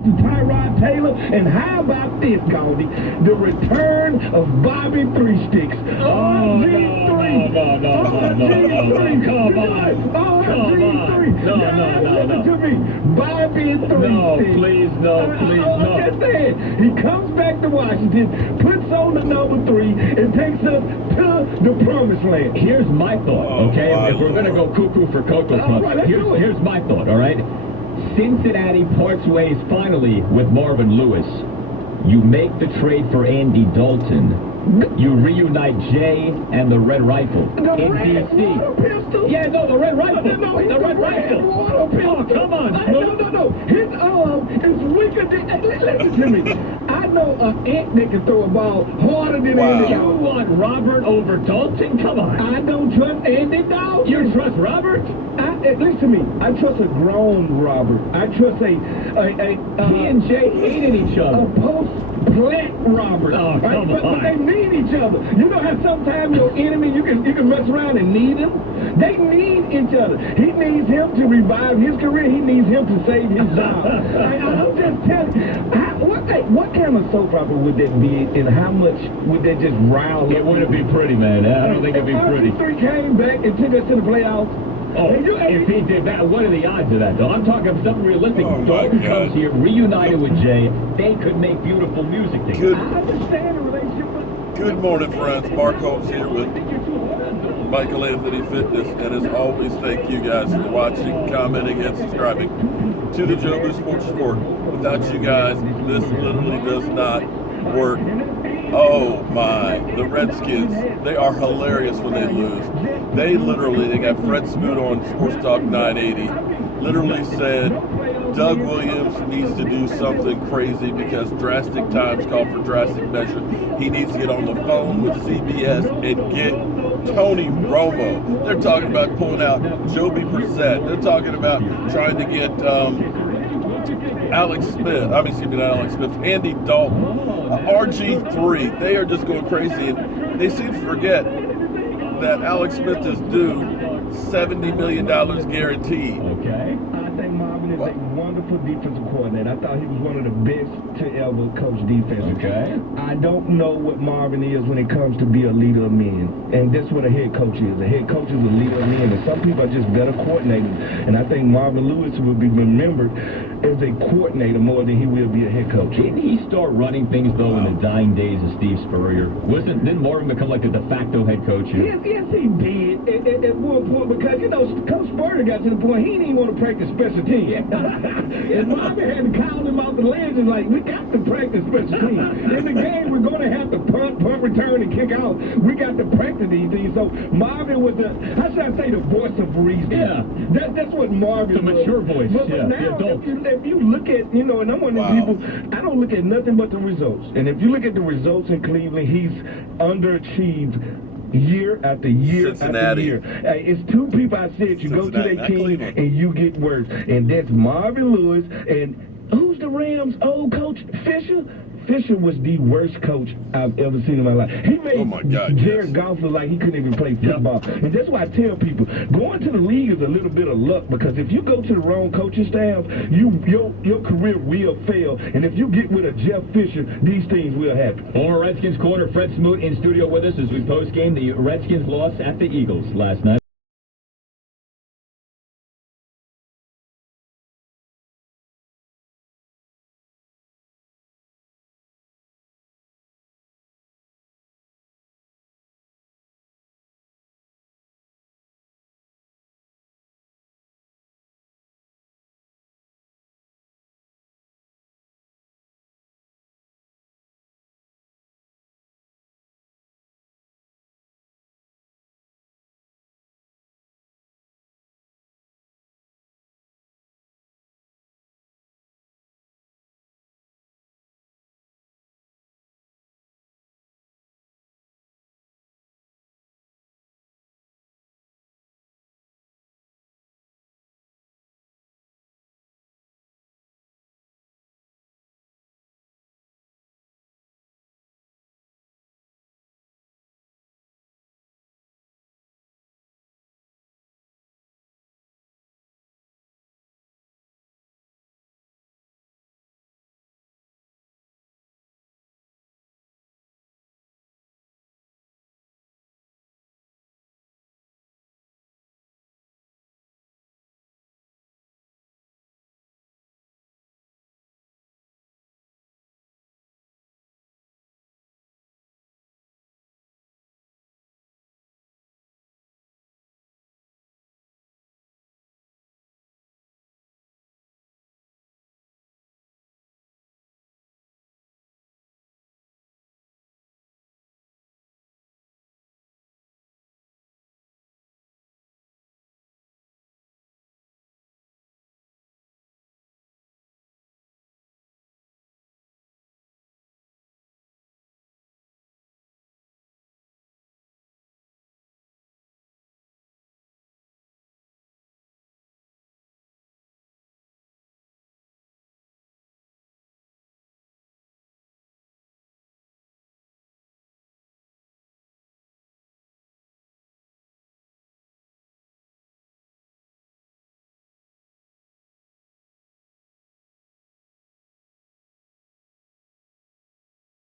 Tyrod Taylor, and how about this, Goldie? The return of Bobby Three Sticks. RG3. Listen to me. Bobby Three Sticks. Please, no. Just saying. He comes back to Washington, puts on the number 3, and takes us to the promised land. Here's my thought, okay? If we're going to go cuckoo for Cocoa Puffs, here's my thought, all right? Cincinnati parts ways finally with Marvin Lewis. You make the trade for Andy Dalton. You reunite Jay and the Red Rifle in D.C. Yeah, no, the Red Rifle. The Red Rifle. Oh, come on. No. His arm is weaker than... Listen to me. I know an ant that can throw a ball harder than Andy Dalton. You want Robert over Dalton? Come on. I don't trust Andy Dalton. You trust Robert? Listen to me. I trust a grown Robert. I trust he and Jay hated each other. A post-plant Robert. Oh, come on. But they need each other. You know how sometimes your enemy, you can mess around and need him? They need each other. He needs him to revive his career. He needs him to save his job. I'm just telling you. What kind of soap opera would that be, and how much would that just rile? It wouldn't be pretty, man. I don't think it'd be pretty. If RG3 came back and took us to the playoffs, if he did that, what are the odds of that, though? I'm talking of something realistic. Dalton comes here, reunited with Jay. They could make beautiful music together. I understand the relationship. Good morning, friends. Mark Holmes here with Michael Anthony Fitness. And as always, thank you guys for watching, commenting, and subscribing to the Joe Blue Sports Report. Without you guys, this literally does not work. Oh my, the Redskins, they are hilarious when they lose. They got Fred Smoot on Sports Talk 980, literally said Doug Williams needs to do something crazy because drastic times call for drastic measure. He needs to get on the phone with CBS and get Tony Romo. They're talking about pulling out Joby Brissett. They're talking about trying to get Andy Dalton, RG3. They are just going crazy, and they seem to forget that Alex Smith is due $70 million guaranteed. Okay. I think Marvin is a wonderful defensive coordinator. I thought he was one of the best to ever coach defense. Okay. I don't know what Marvin is when it comes to be a leader of men. And that's what a head coach is. A head coach is a leader of men. And some people are just better coordinators. And I think Marvin Lewis will be remembered as a coordinator more than he will be a head coach. Didn't he start running things, though, in the dying days of Steve Spurrier? Didn't Marvin become like the de facto head coach here? Yes, he did. At one point, because, Coach Spurrier got to the point he didn't even want to practice special teams. And Marvin had to call him out the ledge and like, we got to practice special teams. In the game, we're going to have to punt, return, and kick out. We got to practice these things. So Marvin was the voice of reason. Yeah. That's what Marvin was. The mature voice. But now, if you look at, and I'm one of these people, I don't look at nothing but the results. And if you look at the results in Cleveland, he's underachieved year after year after year. It's two people I said you go to their team and you get worse. And that's Marvin Lewis and who's the Rams' old coach? Fisher? Fisher was the worst coach I've ever seen in my life. He made Jared Goff look like he couldn't even play football. And that's why I tell people, going to the league is a little bit of luck, because if you go to the wrong coaching staff, your career will fail. And if you get with a Jeff Fisher, these things will happen. Former Redskins corner Fred Smoot in studio with us as we post-game. The Redskins lost at the Eagles last night.